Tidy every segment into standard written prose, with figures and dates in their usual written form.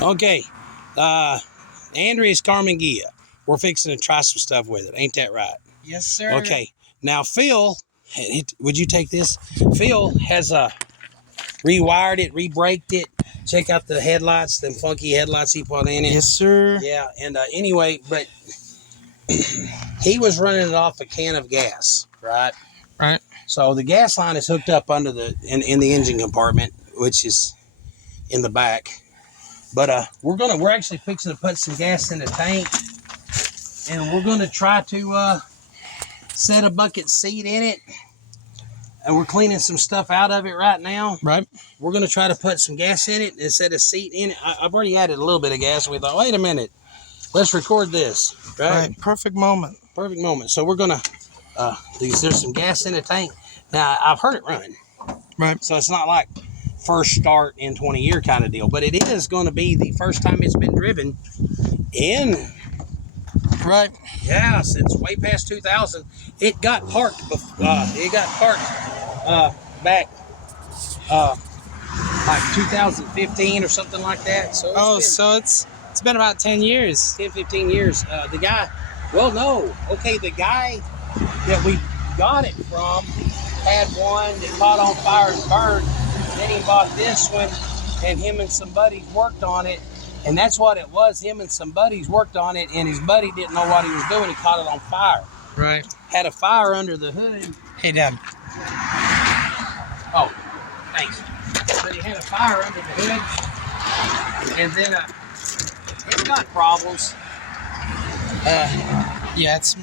Okay. Girls Karmann Ghia. We're fixing to try some stuff with it. Ain't that right? Yes, sir. Okay. Now, Phil, would you take this? Phil has rewired it, re-braked it. Check out the headlights, them funky headlights he put in it. Yes, sir. Yeah, and anyway, but he was running it off a can of gas, right? Right. So the gas line is hooked up under in the engine compartment, which is in the back. But we're actually fixing to put some gas in the tank, and we're gonna try to set a bucket seat in it. And we're cleaning some stuff out of it right now. Right. We're going to try to put some gas in it and set a seat in it. I've already added a little bit of gas. We thought, wait a minute, let's record this. Right. Perfect moment. Perfect moment. So we're going to, there's some gas in the tank. Now, I've heard it run. Right. So it's not like first start in 20-year kind of deal. But it is going to be the first time it's been driven in... Right. Yeah, since way past 2000. It got parked. Back like 2015 or something like that. So so it's been about 10 years. 10, 15 years. The guy, the guy that we got it from had one that caught on fire and burned. Then he bought this one, and him and some buddies worked on it. And that's what it was. Him and some buddies worked on it, and his buddy didn't know what he was doing. He caught it on fire. Right. Had a fire under the hood. Hey, Dad. Oh, thanks. But he had a fire under the hood, and then it's got problems. Yeah, it's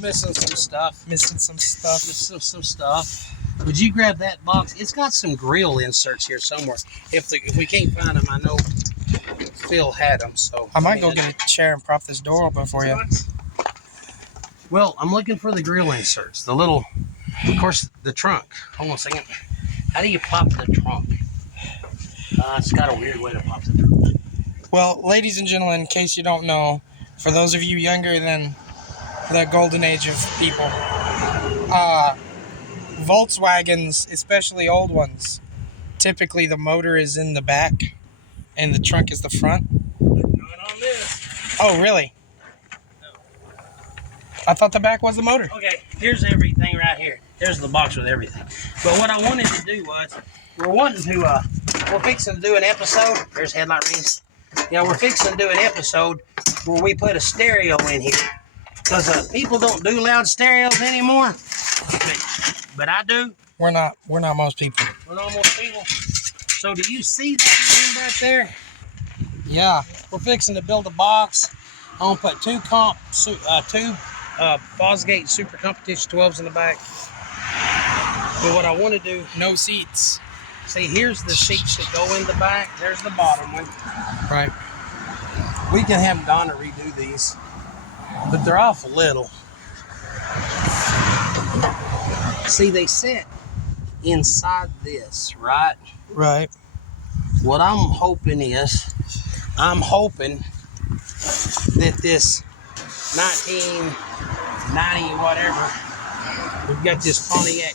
missing some stuff. Missing some stuff. Would you grab that box? It's got some grill inserts here somewhere. If we can't find them, I know Phil had them. So I might go get a chair and prop this door open for you. Well, I'm looking for the grill inserts. The little, of course, the trunk. Hold on a second. How do you pop the trunk? It's got a weird way to pop the trunk. Well, ladies and gentlemen, in case you don't know, for those of you younger than the golden age of people, Volkswagens, especially old ones, typically the motor is in the back and the trunk is the front. Not on this. Oh, really? No. I thought the back was the motor. Okay, here's everything right here. There's the box with everything. But what I wanted to do was, we're fixing to do an episode. There's headlight rings. Yeah, we're fixing to do an episode where we put a stereo in here. Because people don't do loud stereos anymore. But I do. We're not most people. We're not most people. So do you see that thing back there? Yeah. We're fixing to build a box. I'm gonna put two Fosgate Super Competition 12s in the back. But what I want to do, no seats. See, here's the seats that go in the back. There's the bottom one. Right. We can have Donna redo these, but they're awful little. See, they sit inside this, right? Right. What I'm hoping that this 1990 whatever, we've got this Pontiac.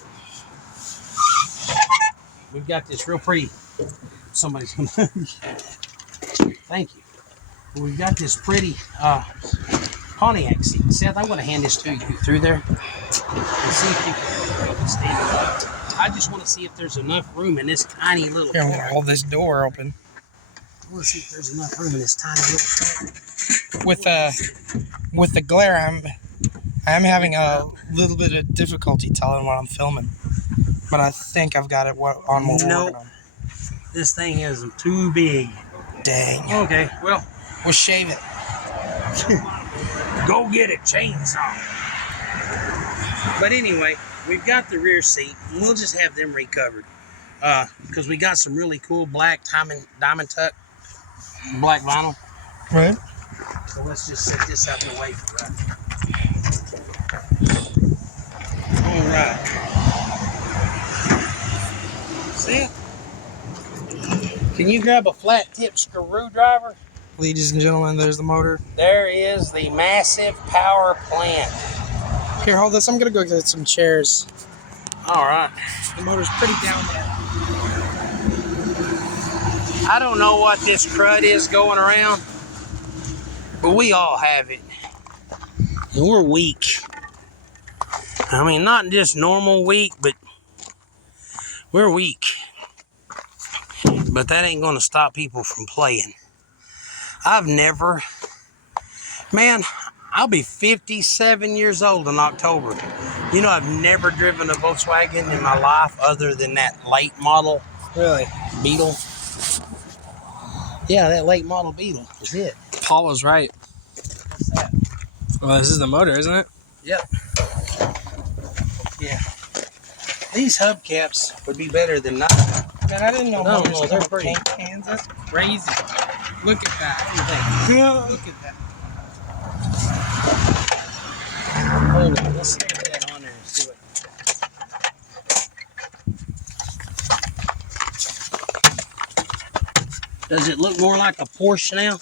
We've got this real pretty. Somebody's gonna. Thank you. We've got this pretty Pontiac seat. Seth, I'm going to hand this to you through there and see if you can stand it up. I just want to see if there's enough room in this tiny little Here, I'm car. gonna hold this door open. I want to see if there's enough room in this tiny little car. With the glare, I'm having a little bit of difficulty telling what I'm filming, but I think I've got it on what we're working on. This thing is too big. Dang. Okay, well, we'll shave it. Go get a chainsaw. But anyway, we've got the rear seat. And we'll just have them recovered because we got some really cool black diamond tuck, black vinyl. Right. So let's just set this out the way for that. All right. See? Can you grab a flat tip screwdriver? Ladies and gentlemen, there's the motor. There is the massive power plant. Here, hold this. I'm going to go get some chairs. All right. The motor's pretty down there. I don't know what this crud is going around, but we all have it. And we're weak. I mean, not just normal weak, but we're weak. But that ain't going to stop people from playing. I've never, man, I'll be 57 years old in October. You know, I've never driven a Volkswagen in my life other than that late model Really? Beetle. Yeah, that late model Beetle is it. Paul was right. What's that? Well, this is the motor, isn't it? Yep. Yeah. These hubcaps would be better than nothing. Man, I didn't know No, motors they're come with pretty. paint cans. That's crazy. Look at that. Look at that. Hold on, let's get that on there and see what. Does it look more like a Porsche now?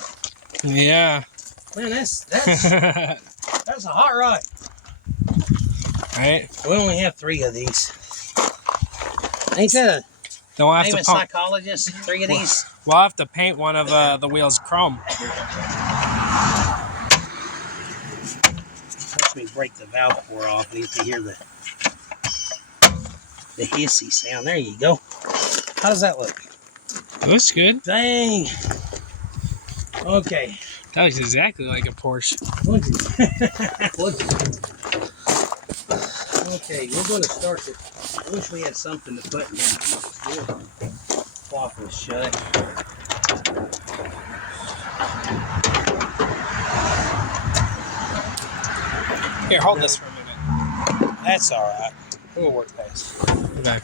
Yeah. Man, that's a hot rod. Right? We only have 3 of these. Ain't that Then we'll a have to famous pump. psychologist? 3 of these? We'll have to paint one of the wheels chrome. Let me break the valve core off. I need to hear the hissy sound. There you go. How does that look? Looks good. Dang. Okay. That looks exactly like a Porsche. Look at look. Okay, we're going to start it. I wish we had something to put in here to keep this door cloth shut. Here, hold this for a minute. That's all right. We'll work past. Okay.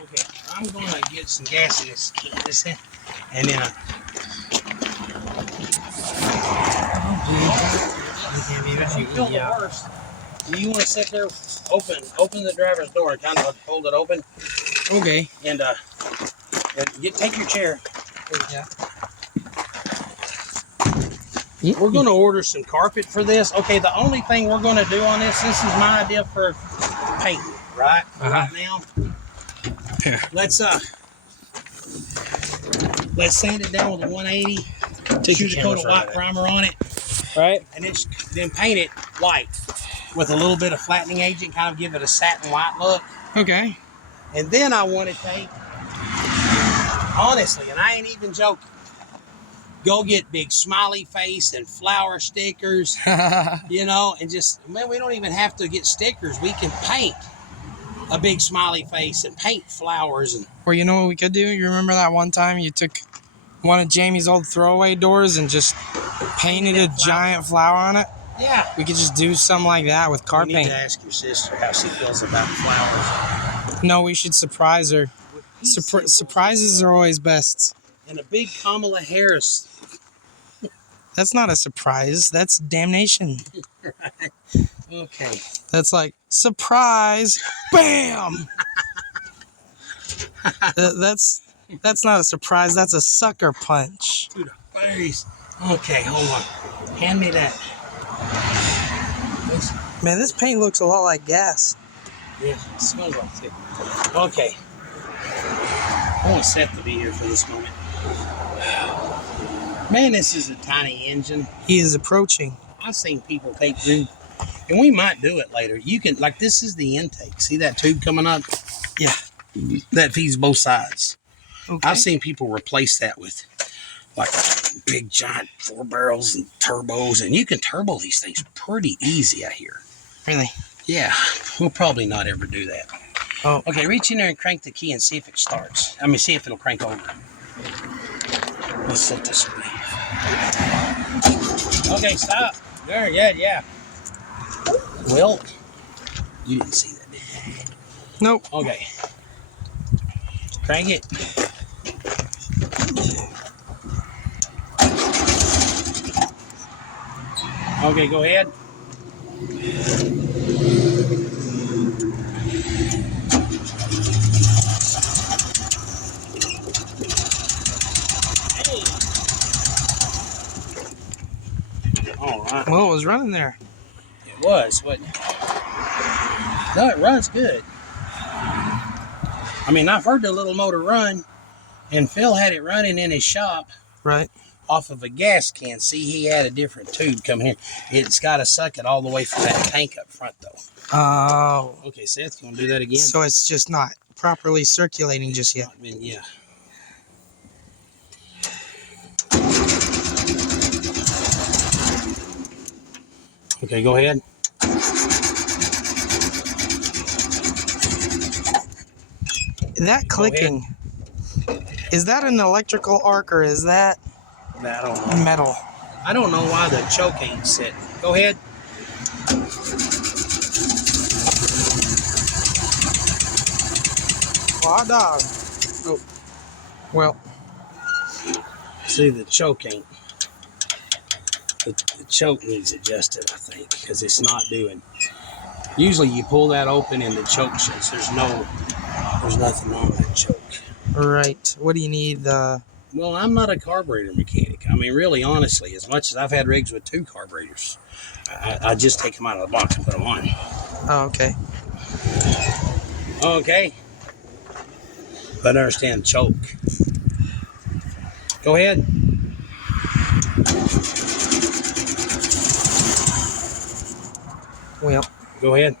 Okay, I'm going to get some gas in this in, and then you feel the worst. Do you want to sit there, open the driver's door, and kind of hold it open, Okay. and take your chair. Yeah. We're going to order some carpet for this. Okay, the only thing we're going to do on this is my idea for painting, right? Right now. Yeah. Let's sand it down with a 180. Shoot a coat of white primer on it. Right? And then paint it white with a little bit of flattening agent, kind of give it a satin white look. Okay. And then I want to take, honestly, and I ain't even joking, go get big smiley face and flower stickers, you know, and just, man, we don't even have to get stickers. We can paint a big smiley face and paint flowers. And Or you know what we could do? You remember that one time you took one of Jamie's old throwaway doors and just painted a giant flower on it? yeah. We could just do something like that with car You need paint. to ask your sister how she feels about flowers. No, we should surprise her. Surprises are always best. And a big Kamala Harris. That's not a surprise. That's damnation. Right. Okay. That's like, surprise, bam! That's not a surprise. That's a sucker punch. To the face. Okay, hold on. Hand me that. Man, this paint looks a lot like gas. Yeah, it smells like it. Okay. I want Seth to be here for this moment. Man, this is a tiny engine. He is approaching. I've seen people take through, and we might do it later. You can, like, this is the intake. See that tube coming up? Yeah. That feeds both sides. Okay. I've seen people replace that with, like, big, giant 4 barrels and turbos, and you can turbo these things pretty easy, I hear. Really? Yeah, we'll probably not ever do that. Oh. Okay, reach in there and crank the key and see if it starts. I mean, see if it'll crank over. Let's set this away. Okay, stop. There, yeah. Well, you didn't see that, did you? Nope. Okay. Crank it. Okay, go ahead. All right. Well, it was running there. It was, wasn't it? No, it runs good. I mean, I've heard the little motor run. And Phil had it running in his shop. Right. Off of a gas can. See, he had a different tube coming here. It's got to suck it all the way from that tank up front, though. Oh. Okay, Seth, you want to do that again? So it's just not properly circulating just yet. Yeah. Okay, go ahead. That clicking, is that an electrical arc or is that I don't know. metal? I don't know why the choke ain't set. Go ahead. Hot dog. Oh. Well. See, the choke ain't. The choke needs adjusted, I think, because it's not doing. Usually you pull that open and the choke shuts. There's nothing on that choke. Right. What do you need? Well, I'm not a carburetor mechanic. I mean, really, honestly, as much as I've had rigs with 2 carburetors, I just take them out of the box and put them on. Oh, okay. Okay. But understand choke. Go ahead. Well. Go ahead.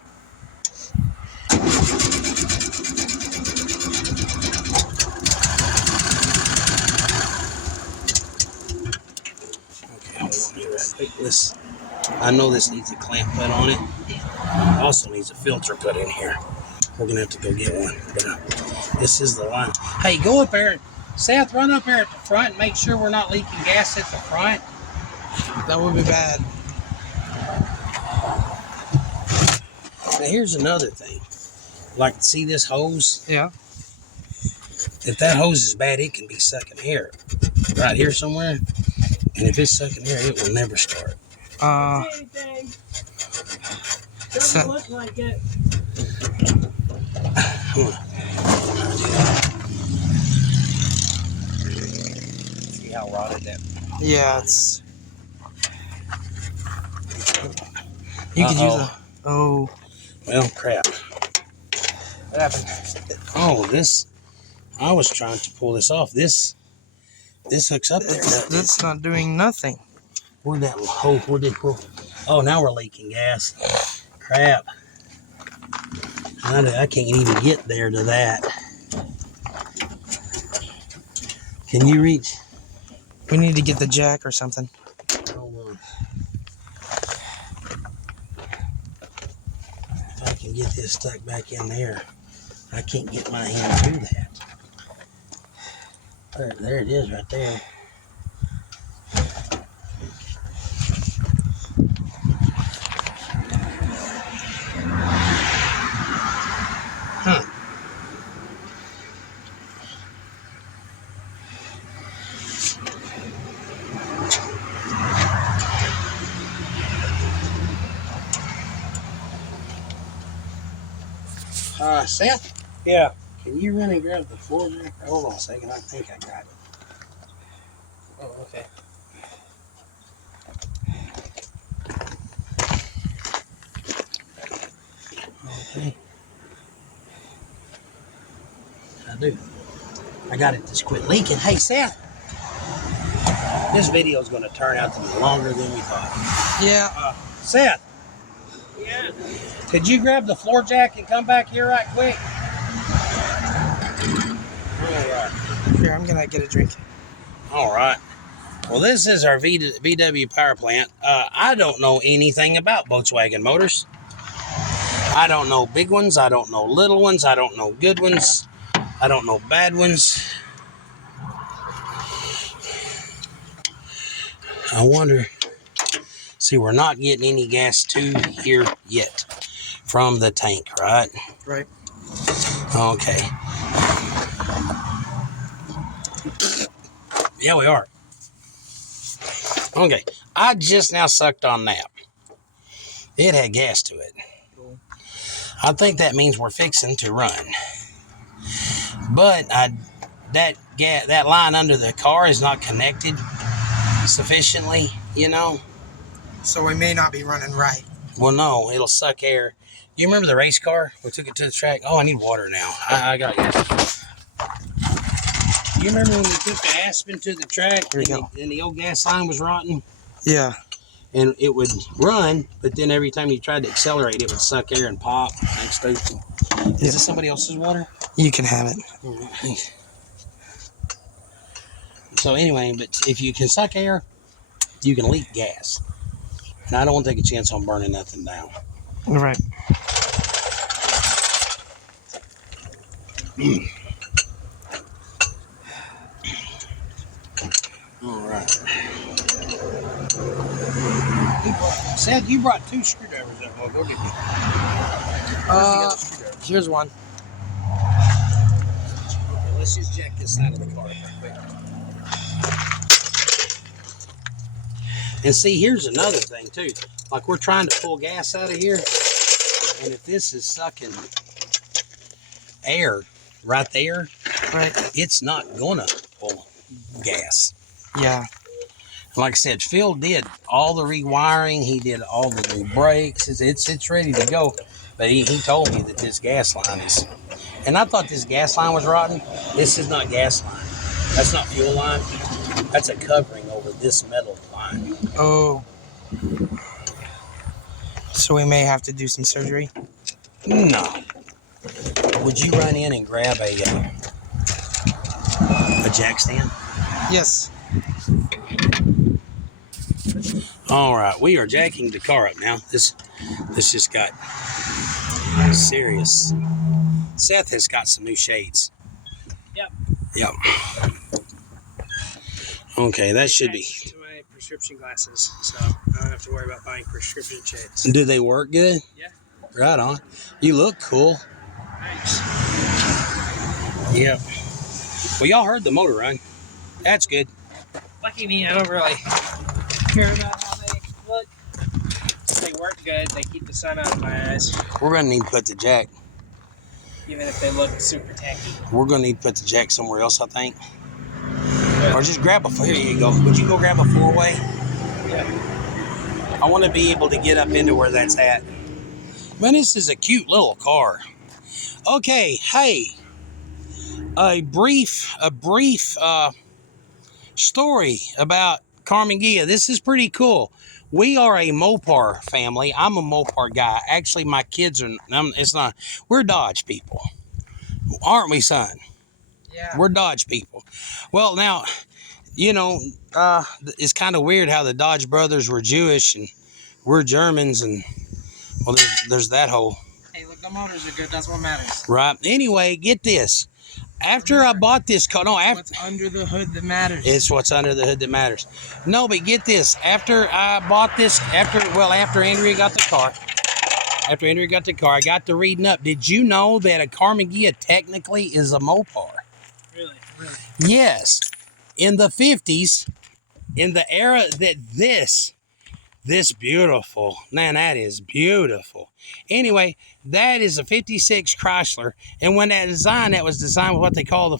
Okay, hold on here. This, I know this needs a clamp put on it. Also needs a filter put in here. We're going to have to go get one. But this is the line. Hey, go up there. Seth, run up here at the front and make sure we're not leaking gas at the front. That would be bad. Now, here's another thing. Like, see this hose? Yeah. If that hose is bad, it can be sucking air right here somewhere. And if it's sucking air, it will never start. Doesn't look like it. See how rotted that? Yeah, it's. You could use a. Oh. Well, crap. What happened? Oh, this. I was trying to pull this off. This hooks up there. That's not doing nothing. Where'd that hole? Where did it go? Oh, now we're leaking gas. Crap. I can't even get there to that. Can you reach? We need to get the jack or something. Hold on. If I can get this stuck back in there, I can't get my hand through that. There it is right there. Seth? Yeah. Can you run and grab the floor jack? Hold on a second. I think I got it. Oh, okay. Okay. I do. I got it to quit leaking. Hey, Seth. This video is going to turn out to be longer than we thought. Yeah. Seth. Yeah. Could you grab the floor jack and come back here right quick? Here, I'm gonna get a drink. All right. Well, this is our VW power plant. I don't know anything about Volkswagen motors. I don't know big ones. I don't know little ones. I don't know good ones. I don't know bad ones. I wonder. See, we're not getting any gas to here yet from the tank, right? Right. Okay. Yeah, we are. Okay. I just now sucked on that. It had gas to it. Cool. I think that means we're fixing to run. But that line under the car is not connected sufficiently, you know? So we may not be running right. Well, no, it'll suck air. You remember the race car? We took it to the track. Oh, I need water now. I got gas. You remember when we took the Aspen to the track Here we go. and the old gas line was rotten? Yeah. And it would run, but then every time you tried to accelerate, it would suck air and pop. Thanks, Steve. Is this somebody else's water? You can have it. All right. So anyway, but if you can suck air, you can leak gas. And I don't want to take a chance on burning nothing down. Right. All right. Seth, you brought 2 screwdrivers up. Well, go get me. Where's the other screwdriver? Here's one. Okay, let's just jack this side of the car real quick. And see, here's another thing too. Like we're trying to pull gas out of here, and if this is sucking air right there, Right. it's not gonna pull gas. Yeah. Like I said, Phil did all the rewiring. He did all the new brakes. It's ready to go. But he told me that this gas line is, and I thought this gas line was rotten. This is not gas line. That's not fuel line. That's a covering over this metal line. Oh. So we may have to do some surgery? No. Would you run in and grab a jack stand? Yes. All right, we are jacking the car up now. This just got serious. Seth has got some new shades. Yep. Okay, that should be. To my prescription glasses, so I don't have to worry about buying prescription shades. Do they work good? Yeah. Right on. You look cool. Thanks. Yep. Well, y'all heard the motor run. That's good. Lucky me, I don't really care about how they look. They work good. They keep the sun out of my eyes, We're gonna need to put the jack. even if they look super tacky. We're gonna need to put the jack somewhere else, I think. Or just grab a. Here you go. Would you go grab a 4-way? Yeah. I want to be able to get up into where that's at. Man, this is a cute little car. Okay, hey, a brief story about Karmann Ghia. This is pretty cool. We are a Mopar family. I'm a Mopar guy. Actually, my kids are. It's not. We're Dodge people, aren't we, son? Yeah. We're Dodge people. Well, now, you know, it's kind of weird how the Dodge brothers were Jewish and we're Germans, and well, there's that whole. Hey, look, the motors are good. That's what matters. Right. Anyway, get this. After I bought this car, no, after. What's under the hood that matters. It's what's under the hood that matters. No, but get this. After I bought this, after Andrea got the car, I got to reading up. Did you know that a Karmann Ghia technically is a Mopar? Really? Yes. In the 50s, in the era that this beautiful, man, that is beautiful. Anyway, that is a 56 Chrysler. And when that was designed with what they call the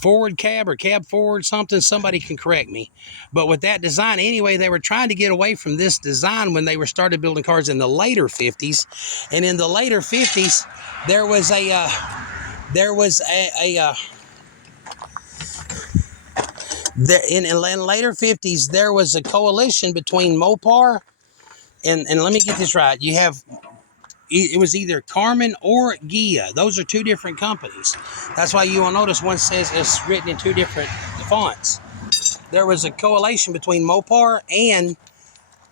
forward cab or cab forward something. Somebody can correct me. But with that design, anyway, they were trying to get away from this design when they were started building cars in the later 50s. And in the later 50s, there was in later 50s, there was a coalition between Mopar and let me get this right. You have, it was either Karmann or Ghia. Those are 2 different companies. That's why you will notice one says it's written in 2 different fonts. There was a coalition between Mopar and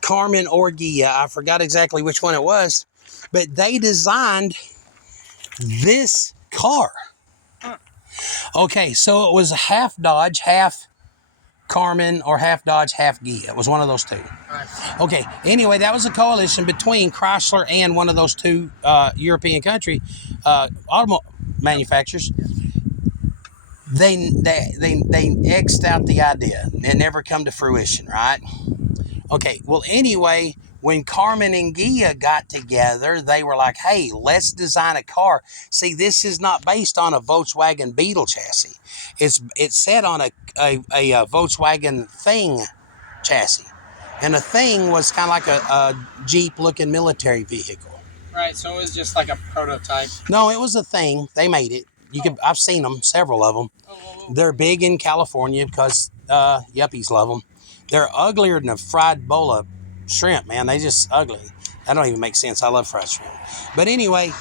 Karmann or Ghia. I forgot exactly which one it was, but they designed this car. Okay, so it was half Dodge, half Karmann, or half Dodge, half Ghia. It was one of those 2. Okay, anyway, that was a coalition between Chrysler and one of those 2 European country automobile manufacturers. They X'd out the idea. It never come to fruition, right? Okay, well, anyway, when Karmann and Ghia got together, they were like, hey, let's design a car. See, this is not based on a Volkswagen Beetle chassis. It's set on a Volkswagen Thing chassis. And a Thing was kind of like a Jeep-looking military vehicle. Right, so it was just like a prototype. No, it was a Thing. They made it. I've seen them, several of them. They're big in California because yuppies love them. They're uglier than a fried bowl of shrimp, man. They just ugly. That don't even make sense. I love fried shrimp. But anyway,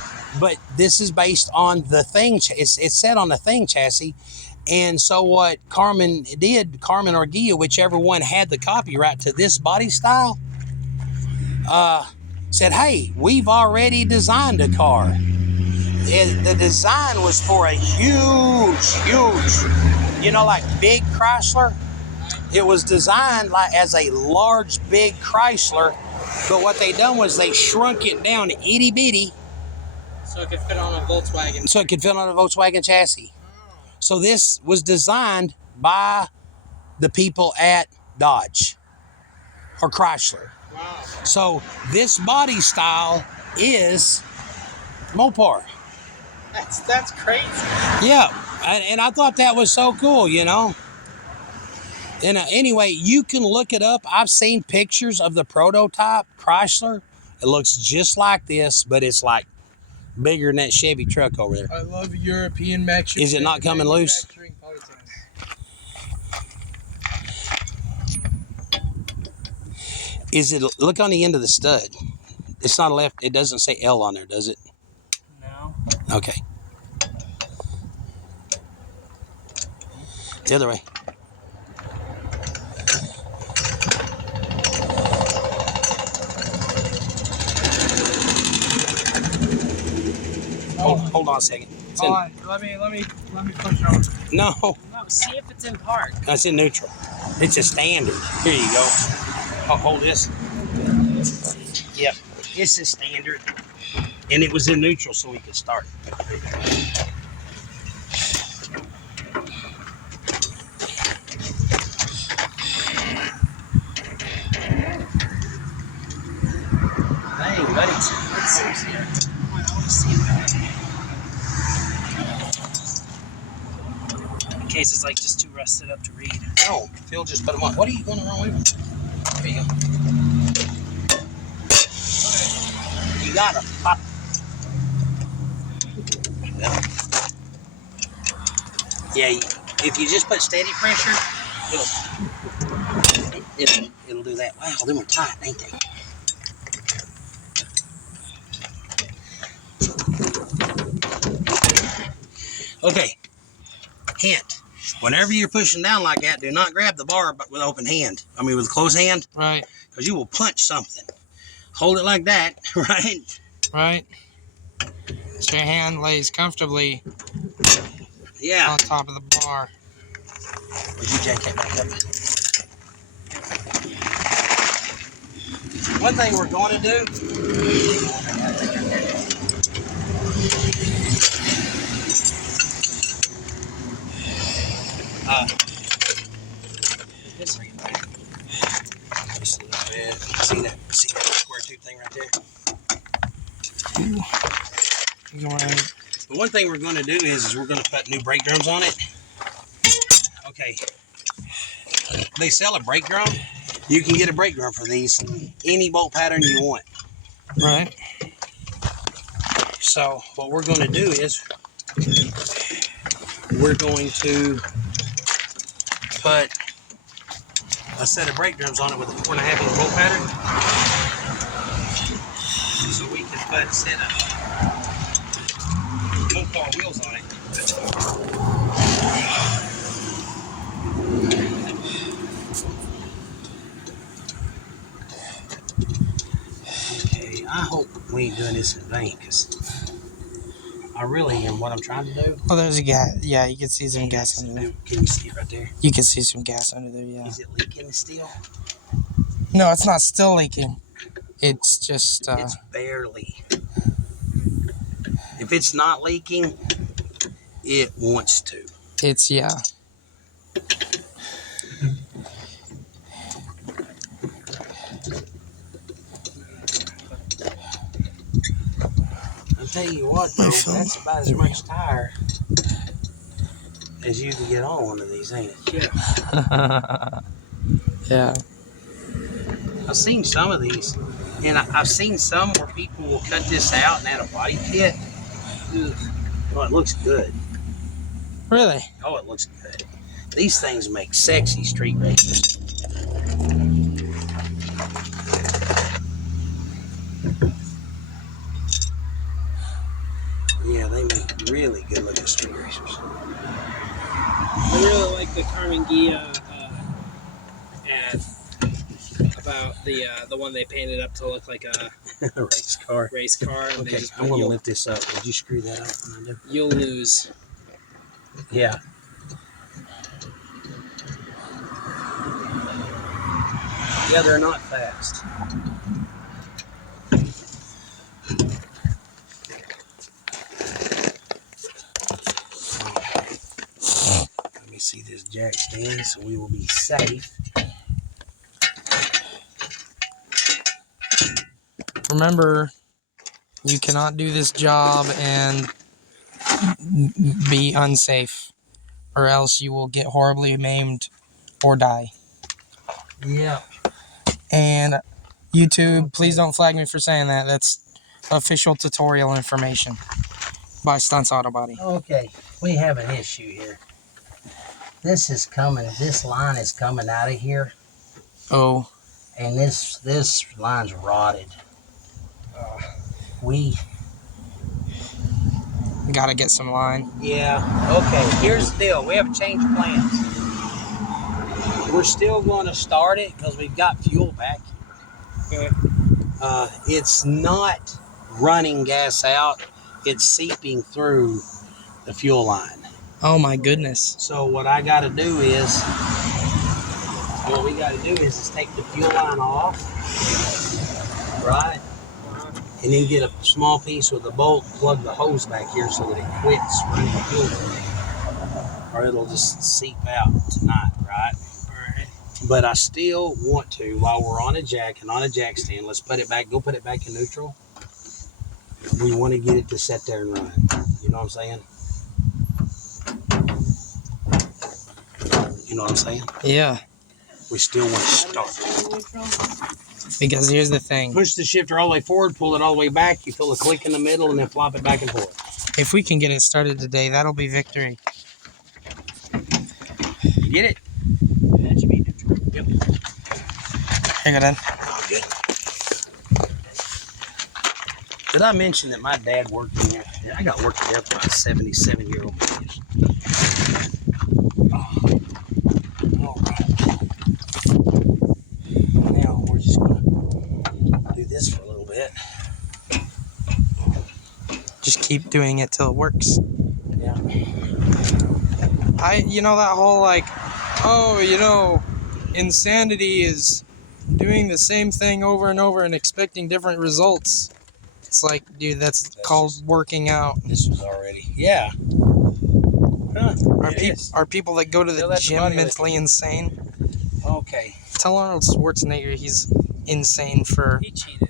this is based on the thing. It's set on the thing chassis. And so what Karmann did, Karmann or Ghia, whichever one had the copyright to this body style, said, hey, we've already designed a car. The design was for a huge, like big Chrysler. It was designed like as a large, big Chrysler, but what they done was they shrunk it down to itty bitty. So it could fit on a Volkswagen. So it could fit on a Volkswagen chassis. So this was designed by the people at Dodge or Chrysler. Wow. So this body style is Mopar. That's crazy. Yeah, and I thought that was so cool, And anyway, you can look it up. I've seen pictures of the prototype Chrysler. It looks just like this, but it's like bigger than that Chevy truck over there. I love European manufacturing. Is it not coming loose? Is it? Look on the end of the stud. It's not left. It doesn't say L on there, does it? No. Okay. The other way. Hold on a second. Hold on. Let me push it over. No, No, see if it's in park. it's in neutral. It's a standard. Here you go. I'll hold this. Yep, it's a standard. And it was in neutral so we could start. Dang, buddy. Let's see here. I want to see that. In case it's like just too rusted up to read. No, Phil just put them on. What are you going the wrong way with? There you go. You got to pop. Yeah, if you just put steady pressure, it'll do that. Wow, them are tight, ain't they? Okay, hint. Whenever you're pushing down like that, do not grab the bar but with open hand. I mean with closed hand. Right. Because you will punch something. Hold it like that, right? Right. So your hand lays comfortably on top of the bar. Would you jack that back up? One thing we're going to do. This thing back. Just a little bit. See that square tube thing right there? Right. But one thing we're going to do is we're going to put new brake drums on it. Okay. They sell a brake drum. You can get a brake drum for these. Any bolt pattern you want. Right. So what we're going to do is we're going to put a set of brake drums on it with a 4.5-inch bolt pattern. So we can put a set of Mopar wheels on it. Okay, I hope we ain't doing this in vain, because I really am what I'm trying to do. Well, there's a gas. Yeah, you can see some gas under there. Can you see it right there? You can see some gas under there, yeah. Is it leaking still? No, it's not still leaking. It's just... It's barely. If it's not leaking, it wants to. It's, yeah. I'll tell you what, though, that's about as much tire as you can get on one of these, ain't it? Yeah. Yeah. I've seen some of these, and I've seen some where people will cut this out and add a body kit. Ugh. Well, it looks good. Really? Oh, it looks good. These things make sexy street races. Yeah, they make really good looking street racers. I really like the Karmann Ghia ad about the one they painted up to look like a Race car. race car. And Okay, they just I'm put, going to lift this up. Would you screw that up, Amanda? You'll lose. Yeah. Yeah, they're not fast. Let me see this jack stand so we will be safe. Remember, you cannot do this job and be unsafe, or else you will get horribly maimed or die. Yeah. And YouTube, please don't flag me for saying that. That's official tutorial information by Stunts Auto Body. Okay, we have an issue here. This line is coming out of here, Oh, and this line's rotted. We gotta get some line. Yeah, okay, here's the deal. We have changed plans. We're still going to start it because we've got fuel back here. It's not running gas out. It's seeping through the fuel line. Oh my goodness. So what I got to do is, take the fuel line off, right? And then get a small piece with a bolt, plug the hose back here so that it quits running the fuel, or it'll just seep out tonight, right? Alright. But I still want to, while we're on a jack and on a jack stand, let's put it back in neutral. We want to get it to sit there and run. You know what I'm saying? You know what I'm saying? Yeah. We still want to start. Because here's the thing. Push the shifter all the way forward, pull it all the way back. You feel a click in the middle, and then flop it back and forth. If we can get it started today, that'll be victory. You get it? That should be neutral. Yep. Here you go, then. Oh, good. Did I mention that my dad worked in there? Yeah, I got worked to death by a 77-year-old man. Oh. All right. Now we're just going to do this for a little bit. Just keep doing it till it works. Yeah. That whole insanity is doing the same thing over and over and expecting different results. It's like, dude, that's called working out. This was already, yeah. Huh, Are people that go to the gym mentally insane? Okay. Tell Arnold Schwarzenegger he's insane for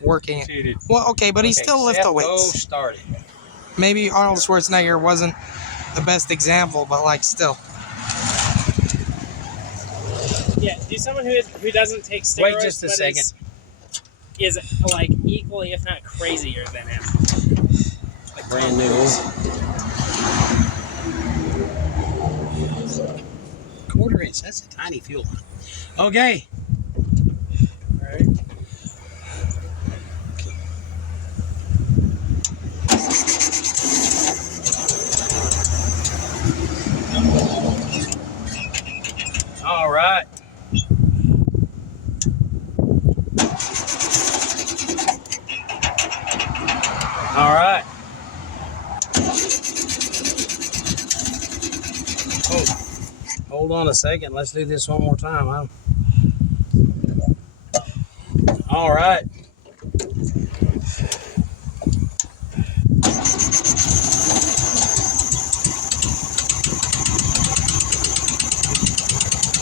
working it. Cheated. Well, okay, but he still lifts the Go weights. start it. Maybe Arnold Schwarzenegger wasn't the best example, but like still. Yeah, do someone who doesn't take steroids. Wait just a second. Is like equally, if not crazier than him. Like Brand new. Quarter-inch. That's a tiny fuel line. Okay. All right. All right. All right. Oh, hold on a second. Let's do this one more time, huh? All right.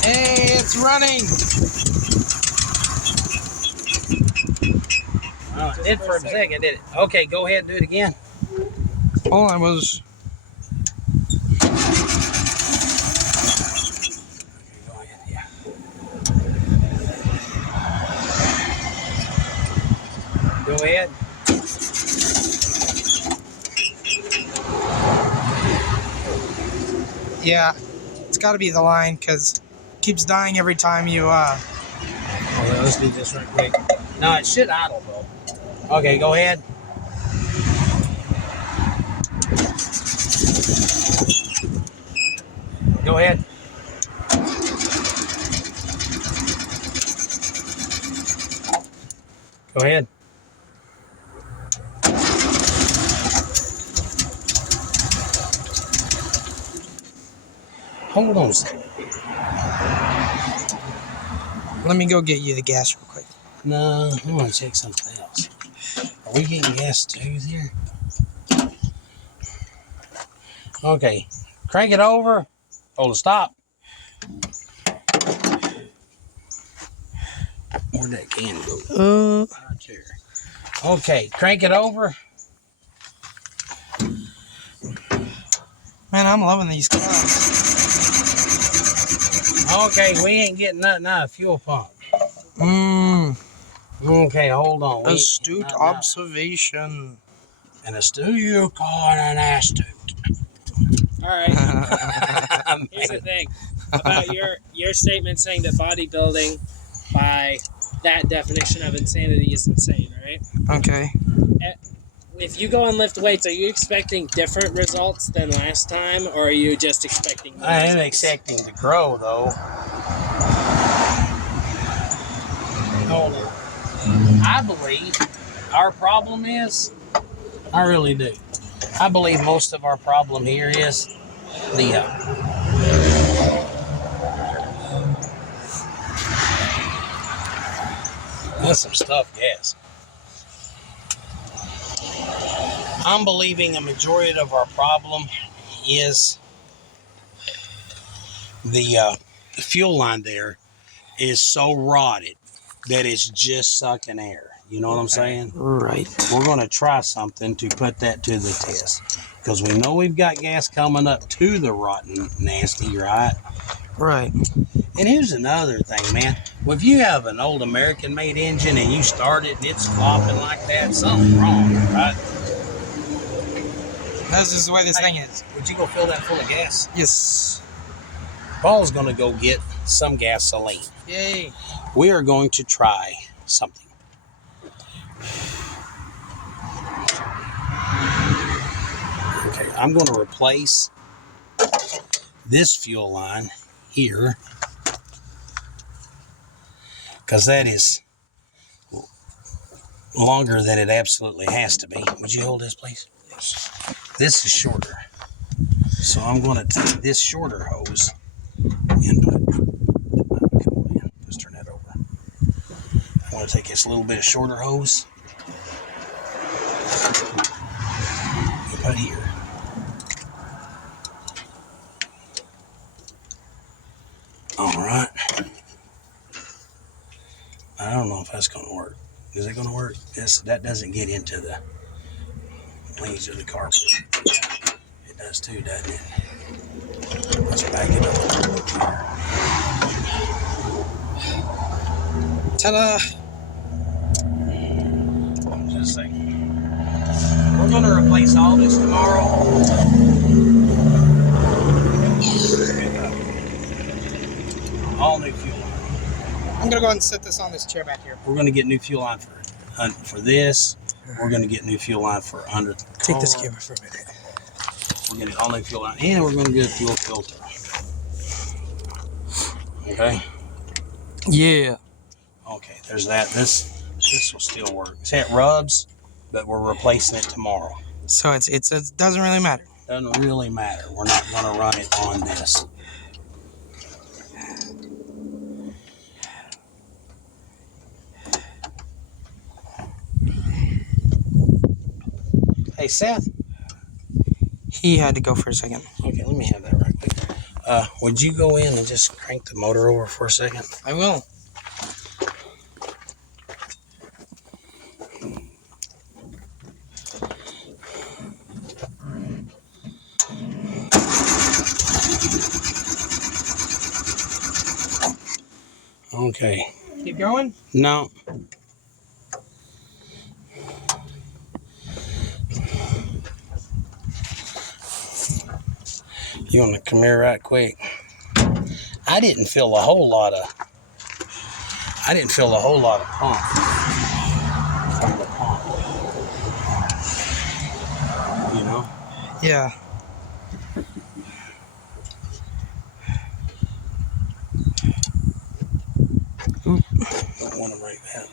Hey, it's running. It did for a second, did it? Okay, go ahead and do it again. All I was. Go ahead, yeah. Go ahead. Yeah, it's got to be the line because it keeps dying every time you. Okay, let's do this right quick. No, it should idle though. Okay, go ahead. Go ahead. Go ahead. Hold on a second. Let me go get you the gas real quick. No, I want to check something else. Are we getting gas too here? Okay, crank it over. Hold it, stop. Where'd that can go? Right there. Okay, crank it over. Man, I'm loving these cars. Okay, we ain't getting nothing out of fuel pump. Okay, hold on. Astute observation. An astute car and an astute. All right. Here's the thing about your statement saying that bodybuilding, by that definition of insanity, is insane, right? Okay. If you go and lift weights, are you expecting different results than last time, or are you just expecting more I am results? expecting to grow, though. Hold on. I believe our problem is, I really do. I believe most of our problem here is the that's some stuff, yes. I'm believing a majority of our problem is the fuel line there is so rotted that it's just sucking air. You know what I'm saying? Right. We're going to try something to put that to the test. Because we know we've got gas coming up to the rotten nasty, right? Right. And here's another thing, man. Well, if you have an old American-made engine and you start it and it's flopping like that, something's wrong, right? That's just the way this thing is. Would you go fill that full of gas? Yes. Paul's going to go get some gasoline. Yay. We are going to try something. Okay, I'm going to replace this fuel line here because that is longer than it absolutely has to be. Would you hold this, please? Yes. This is shorter. So I'm going to take this shorter hose and put, let's turn that over. I'm going to take this little bit of shorter hose and put here. All right. I don't know if that's going to work. Is it going to work? That doesn't get into the leaves of the carpet. It does too, doesn't it? Let's back it up a little bit here. Ta-da. Just a second. We're going to replace all this tomorrow. All new fuel line. I'm going to go ahead and set this on this chair back here. We're going to get new fuel line for this. We're going to get new fuel line for under the car. Take this camera for a minute. We're going to get all new fuel line. And we're going to get a fuel filter. Okay? Yeah. Okay, there's that. This will still work. See, it rubs, but we're replacing it tomorrow. So it doesn't really matter. Doesn't really matter. We're not going to run it on this. Hey, Seth. He had to go for a second. Okay, let me have that right quick. Would you go in and just crank the motor over for a second? I will. Okay. Keep going? No. You want to come here right quick? I didn't feel a whole lot of pump from the pump. You know? Yeah. Don't want to break that.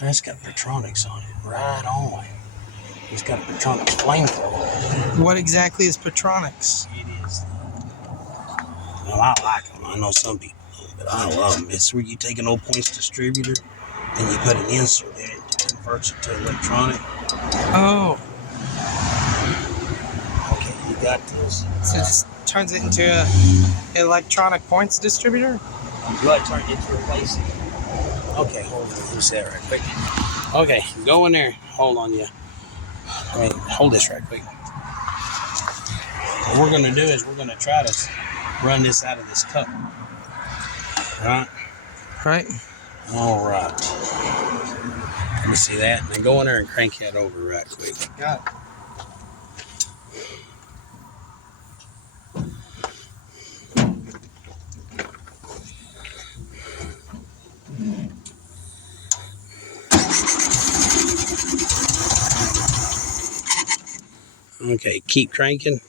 That's got Petronics on it. Right on. It's got a Petronics flamethrower. What exactly is Petronics? It is. Well, I like them. I know some people don't, but I love them. It's where you take an old points distributor and you put an insert in it that converts it to electronic. Oh. Okay, you got this. So it just turns it into a electronic points distributor? You like turn it to replace it? Okay, hold on. Let me say it right quick. Okay, go in there. Hold on, yeah. Hold this right quick. What we're going to do is we're going to try to run this out of this cup. Right? Right. All right. Let me see that. Now go in there and crank that over right quick. Got it. Okay, keep cranking.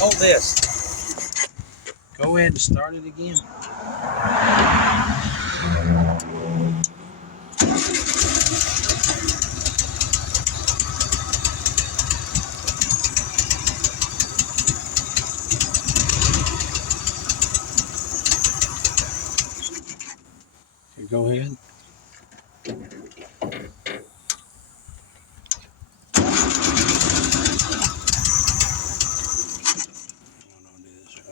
Hold this. Go ahead and start it again. Okay, go ahead.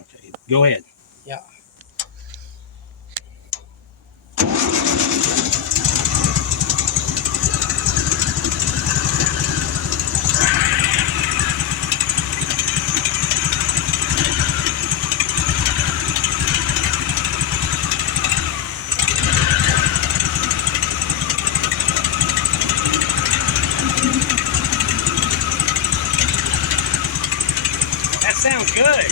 Okay, go ahead. Yeah. That sounds good.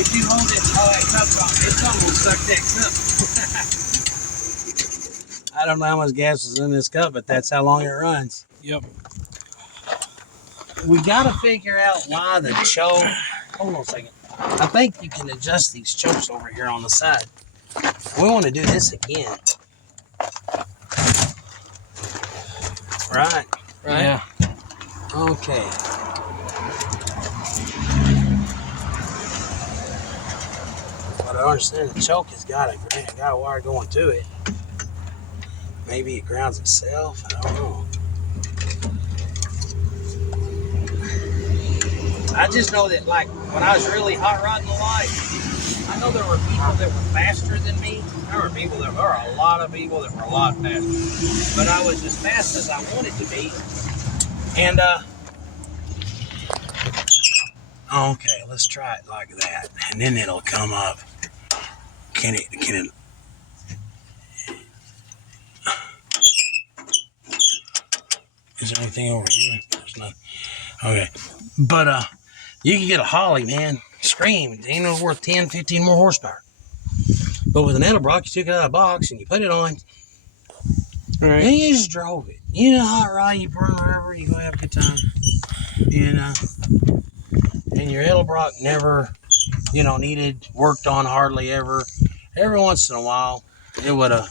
If you hold it, all that cup off, it's almost suck that cup. I don't know how much gas is in this cup, but that's how long it runs. Yep. We got to figure out why the choke. Hold on a second. I think you can adjust these chokes over here on the side. We want to do this again. Right. Right? Yeah. Okay. But I understand the choke has got a wire going to it. Maybe it grounds itself. I don't know. I just know that, like, when I was really hot rodding a lot, I know there were people that were faster than me. There were a lot of people that were a lot faster. But I was as fast as I wanted to be. And, okay, let's try it like that. And then it'll come up. Can it, is there anything over here? There's not. Okay. But, you can get a Holly, man. Scream. It ain't worth 10, 15 more horsepower. But with an Edelbrock, you took it out of the box and you put it on. Right. And you just drove it. You know, hot rod, you burn wherever, you go have a good time. You know. And your Edelbrock never, needed worked on hardly ever. Every once in a while, it would have.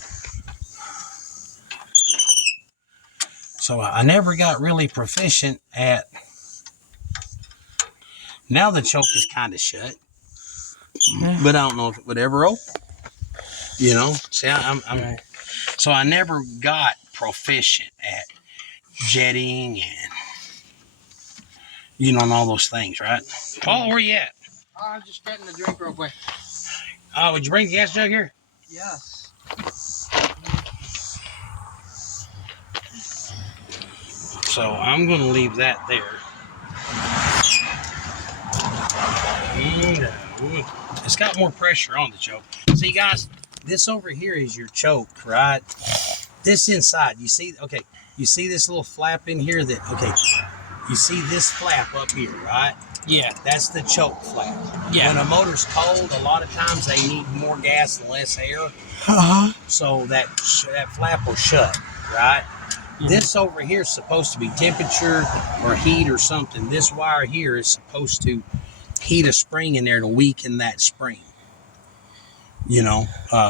So I never got really proficient at. Now the choke is kind of shut. But I don't know if it would ever open. See, I'm Right. so I never got proficient at jetting and You know, and all those things, right? Paul, where you at? I'm just getting the drink real quick. Would you bring the gas jug here? Yes. So I'm going to leave that there. It's got more pressure on the choke. See, guys, this over here is your choke, right? This inside, you see, okay, you see this little flap in here that, okay, you see this flap up here, right? Yeah. That's the choke flap. Yeah. When a motor's cold, a lot of times they need more gas and less air. Uh-huh. So that flap will shut, right? Mm-hmm. This over here is supposed to be temperature or heat or something. This wire here is supposed to heat a spring in there to weaken that spring. You know,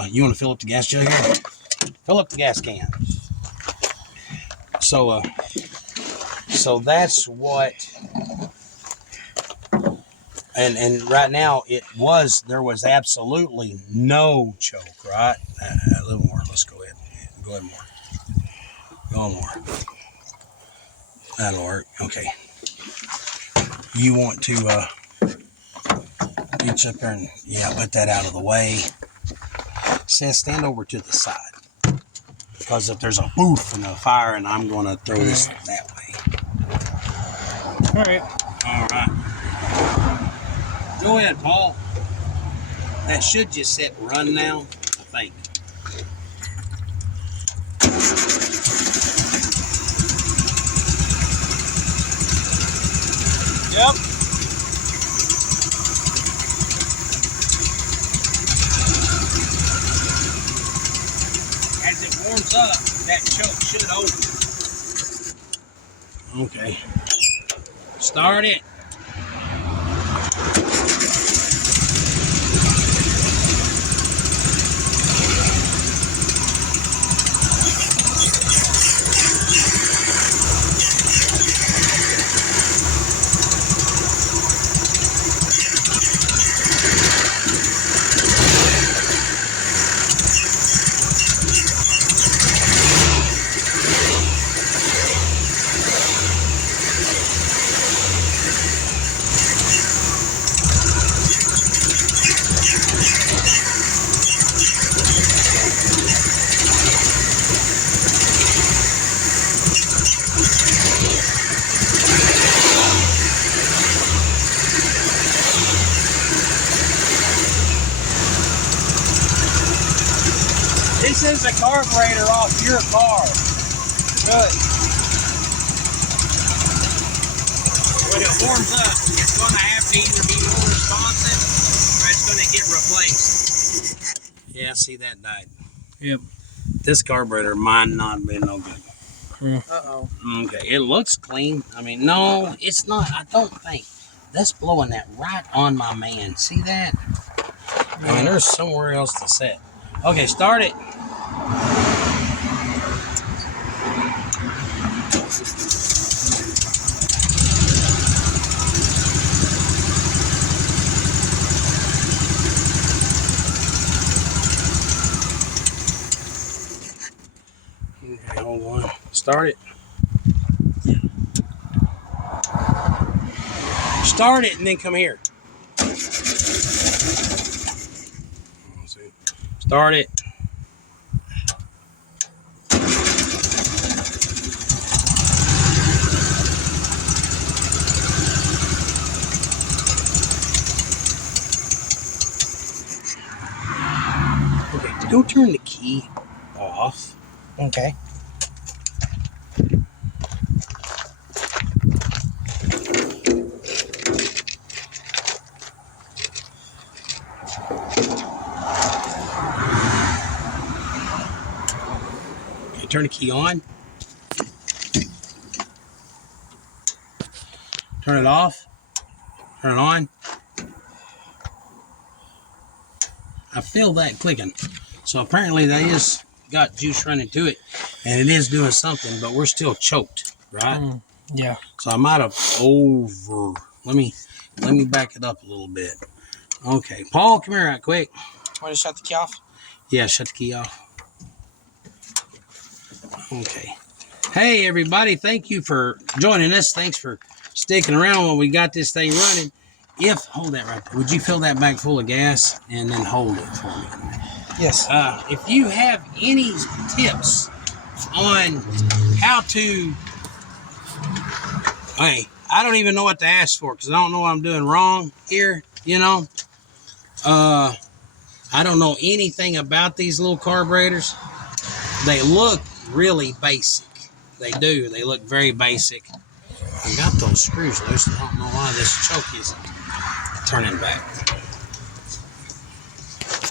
you want to fill up the gas jug here? Fill up the gas can. So that's what, and right now there was absolutely no choke, right? A little more. Let's go ahead more. Go more. That'll work. Okay. You want to reach up there and put that out of the way. Stand over to the side. Because if there's a boof and a fire, and I'm going to throw this that way. All right. Go ahead, Paul. That should just set run now, I think. Yep. As it warms up, that choke should open. Okay. Start it. This is a carburetor off your car. Good. When it warms up, it's going to have to either be more responsive or it's going to get replaced. Yeah, see, that died. Yep. This carburetor might not be no good. Uh-oh. Okay, it looks clean. I mean, no, it's not. I don't think. That's blowing that right on my man. See that? I mean, there's somewhere else to set. Okay, start it. Okay, hold on. Start it. Start it and then come here. Start it. Okay, don't turn the key off. Okay. Okay, turn the key on. Turn it off. Turn it on. I feel that clicking. So apparently that is got juice running to it, and it is doing something, but we're still choked, right? Yeah. So I might have let me back it up a little bit. Okay, Paul, come here right quick. Want to shut the key off? Yeah, shut the key off. Okay. Hey everybody, thank you for joining us. Thanks for sticking around when we got this thing running. Hold that right there. Would you fill that bag full of gas and then hold it for me? Yes. If you have any tips on how to, hey, I don't even know what to ask for because I don't know what I'm doing wrong here, you know. I don't know anything about these little carburetors. They look really basic. They do. They look very basic. I got those screws loose. I don't know why this choke isn't turning back.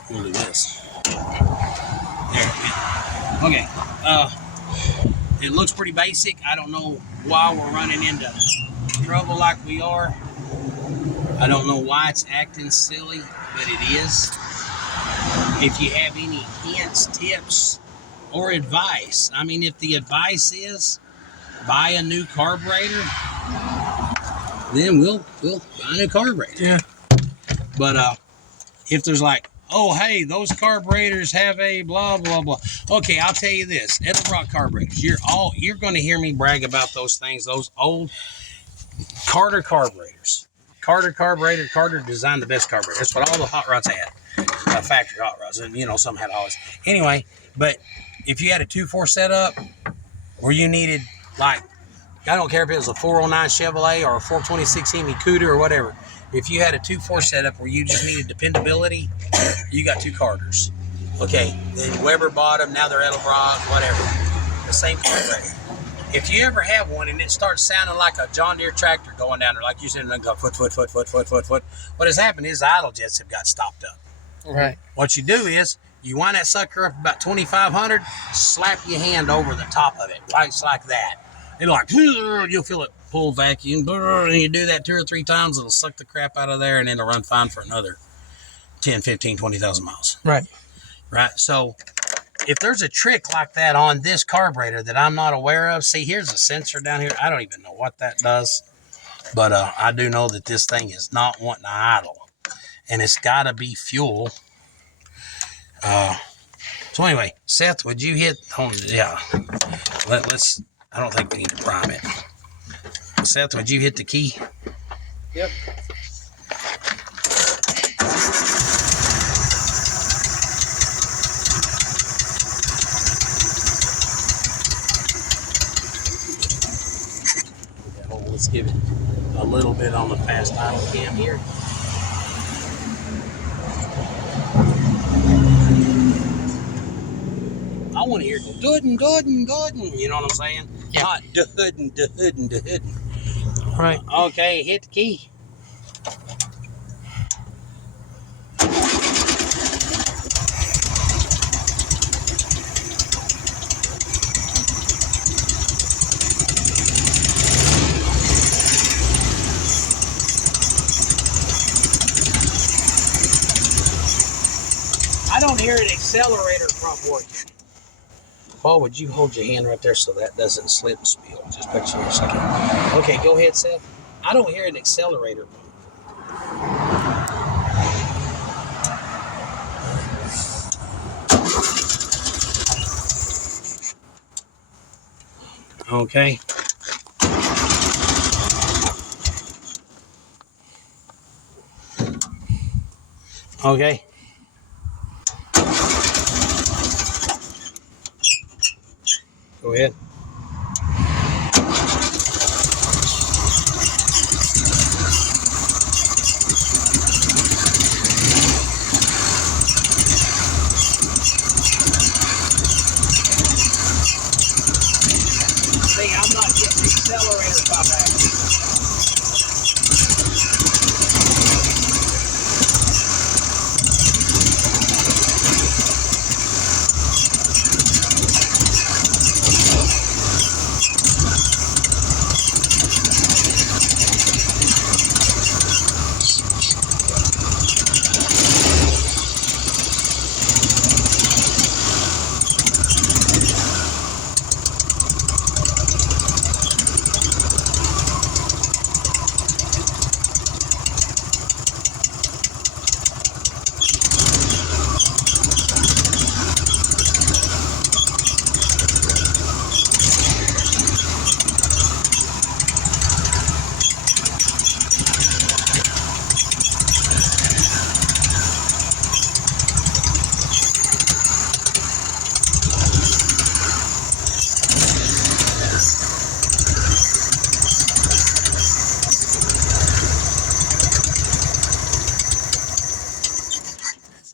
We'll do this. There we go. Okay. It looks pretty basic. I don't know why we're running into trouble like we are. I don't know why it's acting silly, but it is. If you have any hints, tips, or advice, I mean, if the advice is buy a new carburetor, then we'll buy a new carburetor. Yeah. But if there's like, oh, hey, those carburetors have a blah, blah, blah. Okay, I'll tell you this. Edelbrock carburetors, you're going to hear me brag about those things, those old Carter carburetors. Carter designed the best carburetor. That's what all the hot rods had. Factory hot rods. And, you know, some had always. Anyway, but if you had a 2.4 setup or you needed, like, I don't care if it was a 409 Chevrolet or a 426 Hemi Cuda or whatever. If you had a 2.4 setup where you just needed dependability, you got two Carters. Okay, then Weber bought them. Now they're Edelbrock, whatever. The same carburetor. If you ever have one and it starts sounding like a John Deere tractor going down there, like you said, and go foot. What has happened is the idle jets have got stopped up. Right. What you do is you wind that sucker up about 2,500, slap your hand over the top of it, right, like that. It'll like, you'll feel it pull vacuum, and you do that 2 or 3 times, it'll suck the crap out of there, and it'll run fine for another 10, 15, 20,000 miles. Right. Right. So if there's a trick like that on this carburetor that I'm not aware of, see, here's a sensor down here. I don't even know what that does, but I do know that this thing is not wanting to idle, and it's got to be fuel. So anyway, Seth, would you hit on? Yeah. Let's. I don't think we need to prime it. Seth, would you hit the key? Yep. Let's give it a little bit on the fast idle cam here. I want to hear it go dudden. You know what I'm saying? Yeah. Not dudden. Right. Okay, hit the key. I don't hear an accelerator front working. Paul, would you hold your hand right there so that doesn't slip and spill? Just picture here a second. Okay, go ahead, Seth. I don't hear an accelerator. Okay. Okay. Go ahead. See, I'm not getting the accelerator by that.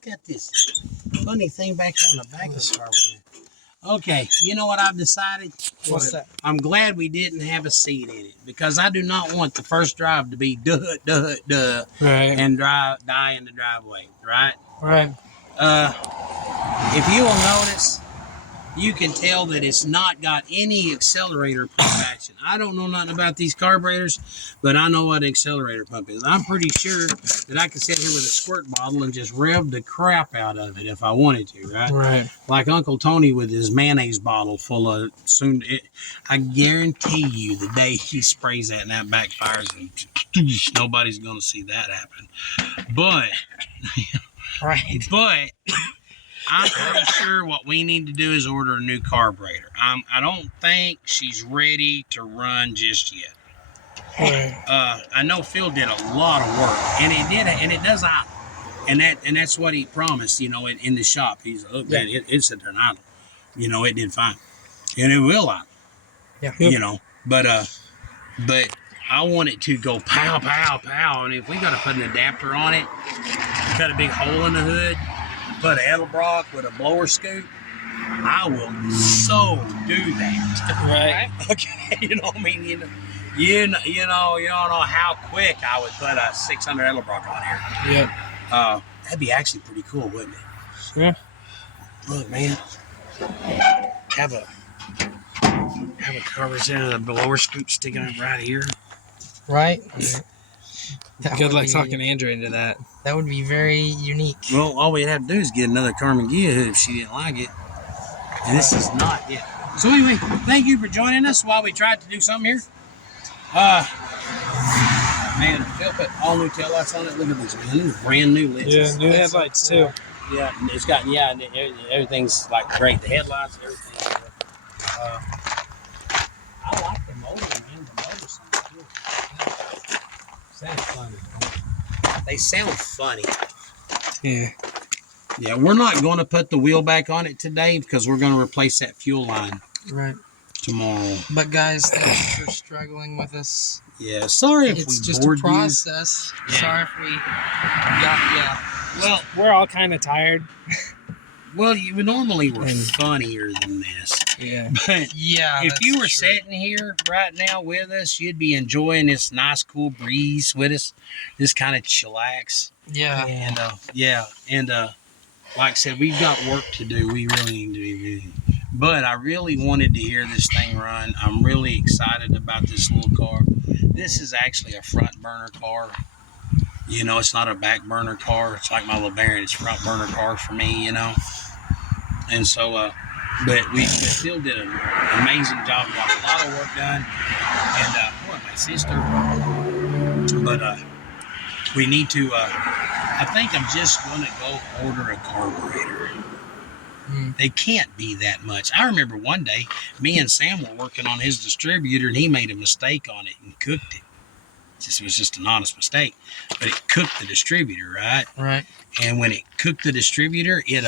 got this funny thing back on the back of the car. Okay, you know what I've decided? What's that? I'm glad we didn't have a seat in it because I do not want the first drive to be duh, Right. and die in the driveway, right? Right. If you will notice, you can tell that it's not got any accelerator pump action. I don't know nothing about these carburetors, but I know what an accelerator pump is. I'm pretty sure that I could sit here with a squirt bottle and just rev the crap out of it if I wanted to, right? Right. Like Uncle Tony with his mayonnaise bottle full of I guarantee you the day he sprays that and that backfires, and nobody's going to see that happen. But, Right. but I'm pretty sure what we need to do is order a new carburetor. I don't think she's ready to run just yet. Right. I know Phil did a lot of work, and it does idle, and that's what he promised. You know, in the shop, he's look, man, it's at an idle. You know, it did fine, and it will idle. Yeah. You know, but I want it to go pow pow pow, and if we got to put an adapter on it, cut a big hole in the hood. Put an Edelbrock with a blower scoop, I will so do that. Right. Okay. You know what I mean? You don't know how quick I would put a 600 Edelbrock on here. Yep. That'd be actually pretty cool, wouldn't it? Yeah. Look, man. Have a carburetor and a blower scoop sticking up right here. Right. Good luck talking Andrew into that. That would be very unique. Well, all we'd have to do is get another Karmann Ghia hood if she didn't like it. And this is not it. So anyway, thank you for joining us while we tried to do something here. Man, Phil put all new taillights on it. Look at these, man. These are brand new lights. Yeah, new headlights too. Yeah, it's got, and everything's like great. The headlights, everything. I like the motor, man. The motor sounds good. Sounds funny. They sound funny. Yeah. Yeah, we're not going to put the wheel back on it today because we're going to replace that fuel line Right. tomorrow. But guys, thanks for struggling with us. Yeah, sorry if It's we just a bored you. process. Yeah. Sorry if we got Well, We're all kind of tired. you normally were funnier than this. Yeah. But yeah. if that's you were true. sitting here right now with us, you'd be enjoying this nice, cool breeze with us. This kind of chillax. Yeah. And like I said, we've got work to do. We really need to be busy. But I really wanted to hear this thing run. I'm really excited about this little car. This is actually a front burner car. You know, it's not a back burner car. It's like my LeBaron. It's a front burner car for me, you know. And so, but Phil did an amazing job. Got a lot of work done. And, my sister. But, we need to, I think I'm just going to go order a carburetor. They can't be that much. I remember one day, me and Sam were working on his distributor, and he made a mistake on it and cooked it. It was just an honest mistake. But it cooked the distributor, right? Right. And when it cooked the distributor, it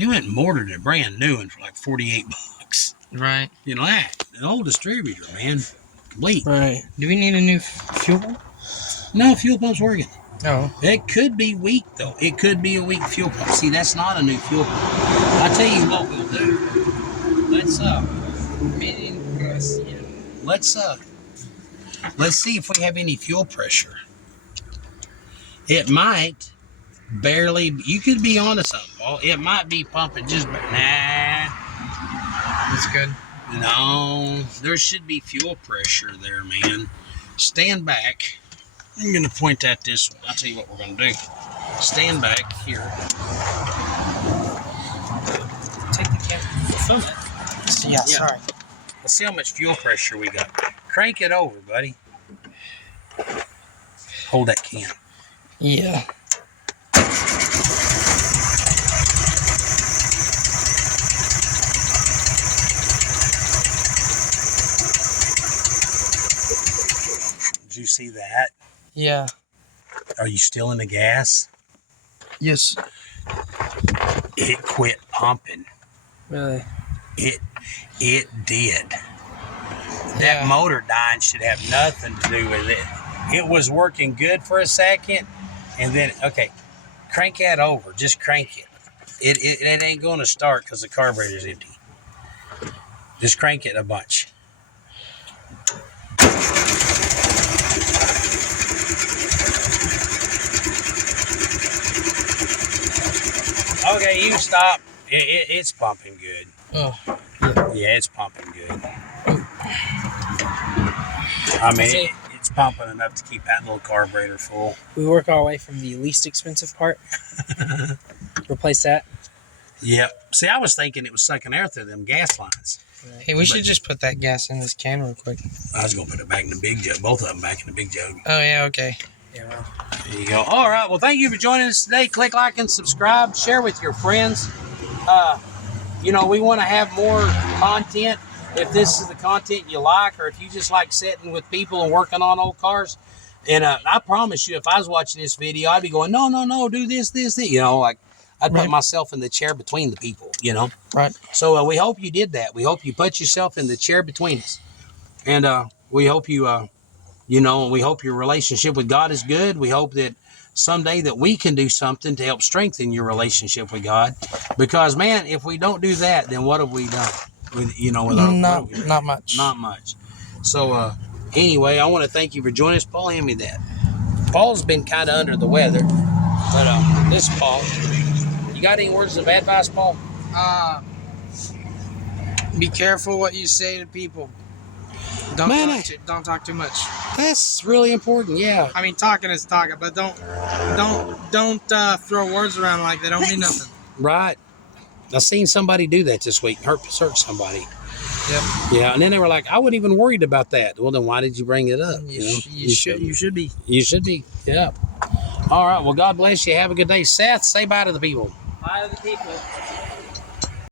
went and mortared a brand new one for like $48. Right. You know that? An old distributor, man. Complete. Right. Do we need a new fuel pump? No, fuel pump's working. Oh. It could be weak, though. It could be a weak fuel pump. See, that's not a new fuel pump. I'll tell you what we'll do. Let's see if we have any fuel pressure. It might barely, you could be onto something, Paul. It might be pumping just, nah. That's good. No, there should be fuel pressure there, man. Stand back. I'm going to point at this one. I'll tell you what we're going to do. Stand back here. Take the camera. Film it. Yeah, sorry. Let's see how much fuel pressure we got. Crank it over, buddy. Hold that can. Yeah. Did you see that? Yeah. Are you still in the gas? Yes. It quit pumping. Really? It did. Yeah. That motor dying should have nothing to do with it. It was working good for a second, and then, okay, crank that over. Just crank it. It ain't going to start because the carburetor's empty. Just crank it a bunch. Okay, you stop. It's pumping good. Oh, yeah, it's pumping good. I mean, it's pumping enough to keep that little carburetor full. We work our way from the least expensive part. Replace that. Yep. See, I was thinking it was sucking air through them gas lines. hey, we should just put that gas in this can real quick. I was going to put it back in the big jug. Both of them back in the big jug. Oh, yeah, okay. Yeah, well. There you go. All right. Well, thank you for joining us today. Click like and subscribe. Share with your friends. You know, we want to have more content. If this is the content you like, or if you just like sitting with people and working on old cars. And I promise you, if I was watching this video, I'd be going, no, do this. You know, like I'd put myself in the chair between the people, you know. Right. So we hope you did that. We hope you put yourself in the chair between us. And we hope you, you know, we hope your relationship with God is good. We hope that someday that we can do something to help strengthen your relationship with God. Because, man, if we don't do that, then what have we done? With, you know, with our, not much. Not much. So, anyway, I want to thank you for joining us. Paul, hand me that. Paul's been kind of under the weather. But this Paul, you got any words of advice, Paul? Be careful what you say to people. Don't talk too much. That's really important, yeah. I mean, talking is talking, but don't throw words around like they don't mean nothing. Right. I seen somebody do that this week. Hurt somebody. Yep. Yeah, and then they were like, I wasn't even worried about that. Well, then why did you bring it up? You should be. You should be. Yeah. All right. Well, God bless you. Have a good day. Seth, say bye to the people. Bye to the people.